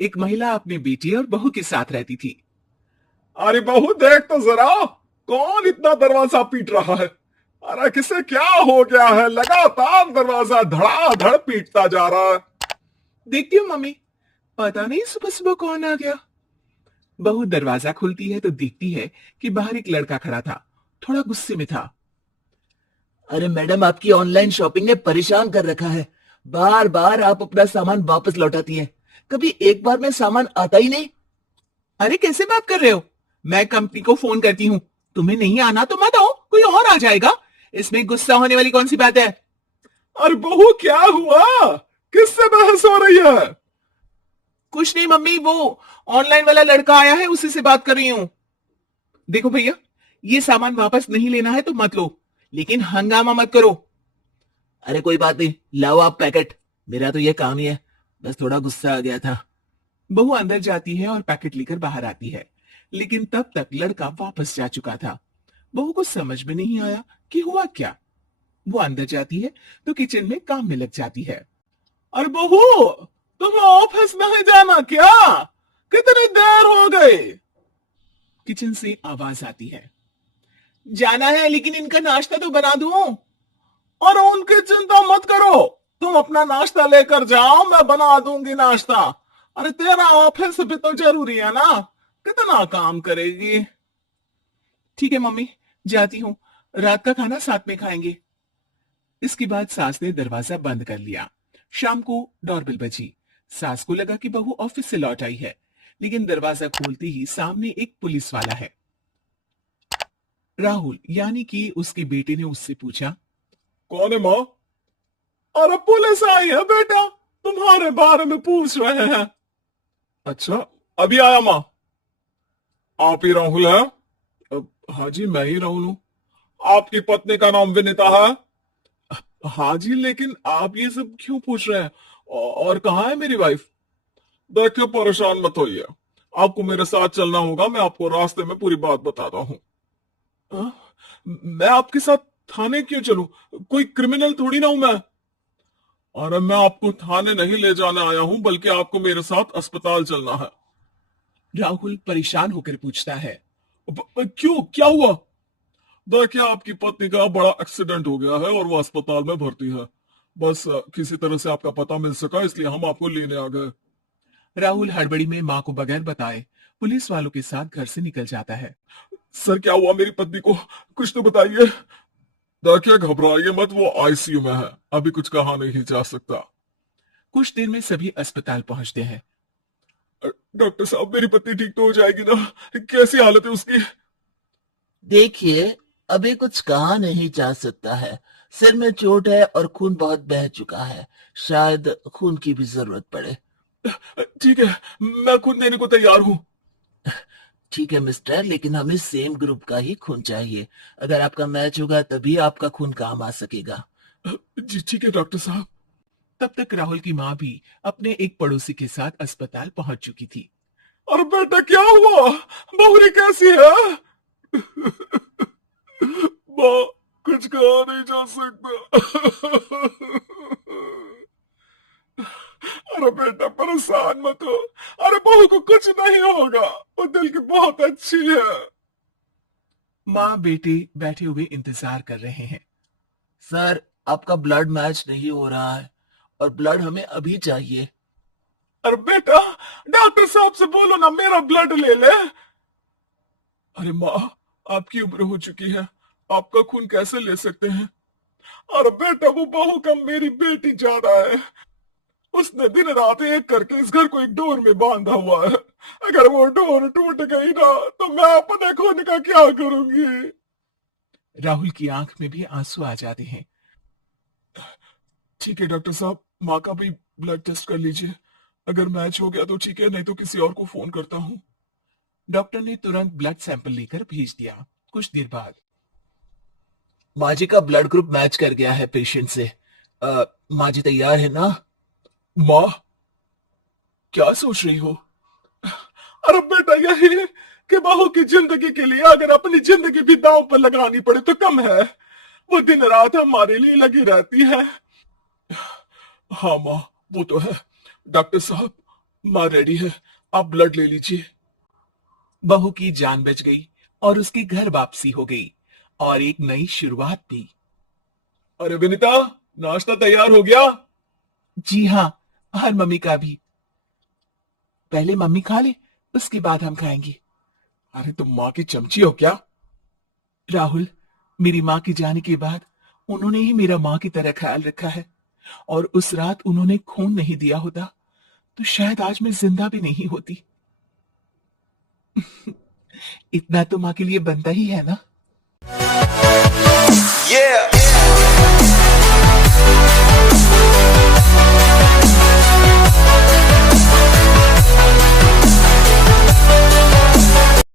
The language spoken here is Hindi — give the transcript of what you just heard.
एक महिला अपनी बेटी और बहू के साथ रहती थी। अरे बहू देख तो जरा, कौन इतना दरवाजा पीट रहा है? अरे किसे क्या हो गया है? लगातार दरवाजा धड़ाधड़ पीटता जा रहा है। देखती हूँ मम्मी, पता नहीं सुबह सुबह कौन आ गया। बहू दरवाजा खोलती है तो देखती है कि बाहर एक लड़का खड़ा था, थोड़ा गुस्से में था। अरे मैडम, आपकी ऑनलाइन शॉपिंग ने परेशान कर रखा है। बार बार आप अपना सामान वापस लौटाती हैं। कभी एक बार में सामान आता ही नहीं। अरे कैसे बात कर रहे हो? मैं कंपनी को फोन करती हूँ, तुम्हें नहीं आना तो मत आओ, कोई और आ जाएगा। इसमें गुस्सा होने वाली कौन सी बात है? अरे बहू क्या हुआ? किससे बहस हो रही है? कुछ नहीं मम्मी, वो ऑनलाइन वाला लड़का आया है, उसी से बात कर रही हूँ। देखो भैया, ये सामान वापस नहीं लेना है तो मत लो, लेकिन हंगामा मत करो। अरे कोई बात नहीं, लाओ आप पैकेट। मेरा तो ये काम ही है, बस थोड़ा गुस्सा आ गया था। बहू अंदर जाती है और पैकेट लेकर बाहर आती है, लेकिन तब तक लड़का वापस जा चुका था। बहू को समझ में नहीं आया कि हुआ क्या। वो अंदर जाती है तो किचन में काम में लग जाती है। अरे बहू, तुम ऑफिस नहीं जाना क्या? कितनी देर हो गई? किचन से आवाज आती है। जाना है, लेकिन इनका नाश्ता तो बना दूं। और उनकी चिंता मत करो, तुम अपना नाश्ता लेकर जाओ, मैं बना दूंगी नाश्ता। अरे तेरा ऑफिस भी तो जरूरी है ना, कितना काम करेगी। ठीक है मम्मी, जाती हूँ, रात का खाना साथ में खाएंगे। इसके बाद सास ने दरवाजा बंद कर लिया। शाम को डोरबेल बजी। सास को लगा कि बहू ऑफिस से लौट आई है, लेकिन दरवाजा खोलते ही सामने एक पुलिस वाला है। राहुल यानी कि उसके बेटे ने उससे पूछा, कौन है माँ? अरे पुलिस आई है बेटा, तुम्हारे बारे में पूछ रहे हैं। अच्छा, अभी आया माँ। आप ही राहुल है? हाँ जी, मैं ही राहुल हूँ। आपकी पत्नी का नाम विनीता है? हाँ जी, लेकिन आप ये सब क्यों पूछ रहे हैं? और कहाँ है मेरी वाइफ? देखिए, परेशान मत होइए, आपको मेरे साथ चलना होगा, मैं आपको रास्ते में पूरी बात बताता हूँ। मैं आपके साथ थाने क्यों चलूं? कोई क्रिमिनल थोड़ी ना हूं मैं। अरे मैं आपको थाने नहीं ले जाने आया हूं, बल्कि आपको मेरे साथ अस्पताल चलना है। राहुल परेशान होकर पूछता है। क्यों, क्या हुआ? देखिए, आपकी पत्नी का बड़ा एक्सीडेंट हो गया है और वो अस्पताल में भर्ती है। बस किसी तरह से आपका पता मिल सका, इसलिए हम आपको लेने आ गए। राहुल हड़बड़ी में मां को बगैर बताए पुलिस वालों के साथ घर से निकल जाता है। सर, क्या हुआ मेरी पत्नी को? कुछ तो बताइए। देखिए, घबराइए मत, वो आईसीयू में है, अभी कुछ कहा नहीं जा सकता। कुछ देर में सभी अस्पताल पहुंचते हैं। डॉक्टर साहब, मेरी पत्नी ठीक तो हो जाएगी ना? कैसी हालत है उसकी? देखिए, अभी कुछ कहा नहीं जा सकता है। सिर में चोट है और खून बहुत बह चुका है। शायद खून की भी जरूरत पड़े। ठीक है, मैं खून देने को तैयार हूँ। ठीक है मिस्टर, लेकिन हमें सेम ग्रुप का ही खून चाहिए। अगर आपका मैच होगा तभी आपका खून काम आ सकेगा। जी ठीक है डॉक्टर साहब। तब तक राहुल की मां भी अपने एक पड़ोसी के साथ अस्पताल पहुंच चुकी थी। अरे बेटा, क्या हुआ? बहुरी कैसी है? माँ, कुछ कहा नहीं जा सकता। अरे बेटा, परेशान मत हो। अरे बहू को कुछ नहीं होगा, वो दिल की बहुत अच्छी है। माँ बेटे बैठे हुए इंतजार कर रहे हैं। सर, आपका ब्लड मैच नहीं हो रहा है और ब्लड हमें अभी चाहिए। अरे बेटा, डॉक्टर साहब से बोलो ना, मेरा ब्लड ले ले। अरे माँ, आपकी उम्र हो चुकी है, आपका खून कैसे ले सकते हैं? अरे बेटा, वो बहू कम मेरी बेटी ज्यादा है। उसने दिन रात एक करके इस घर को एक डोर में बांधा हुआ है। अगर वो डोर टूट गई ना, तो मैं अपने खून का क्या करूंगी? राहुल की आंख में भी आंसू आ जाते हैं। ठीक है डॉक्टर साहब, माँ का भी ब्लड टेस्ट कर लीजिए। अगर मैच हो गया तो ठीक है, नहीं तो किसी और को फोन करता हूँ। डॉक्टर ने तुरंत ब्लड सैंपल लेकर भेज दिया। कुछ देर बाद माँ जी का ब्लड ग्रुप मैच कर गया है पेशेंट से। माँ जी तैयार है ना? माँ, क्या सोच रही हो? अरे बेटा, यही कि बहू की जिंदगी के लिए अगर अपनी जिंदगी भी दांव पर लगानी पड़े तो कम है। वो दिन रात हमारे लिए लगी रहती है। हाँ माँ, वो तो है। डॉक्टर साहब, माँ रेडी है, आप ब्लड ले लीजिए। बहू की जान बच गई और उसके घर वापसी हो गई और एक नई शुरुआत भी। अरे विनीता, नाश्ता तैयार हो गया? जी हाँ, हर मम्मी का भी। पहले मम्मी खा ले, उसके बाद हम खाएंगे। अरे तुम माँ की चमची हो क्या? राहुल, मेरी माँ के जाने के बाद उन्होंने ही मेरा माँ की तरह ख्याल रखा है, और उस रात उन्होंने खून नहीं दिया होता तो शायद आज मैं जिंदा भी नहीं होती। इतना तो माँ के लिए बनता ही है ना। Yeah.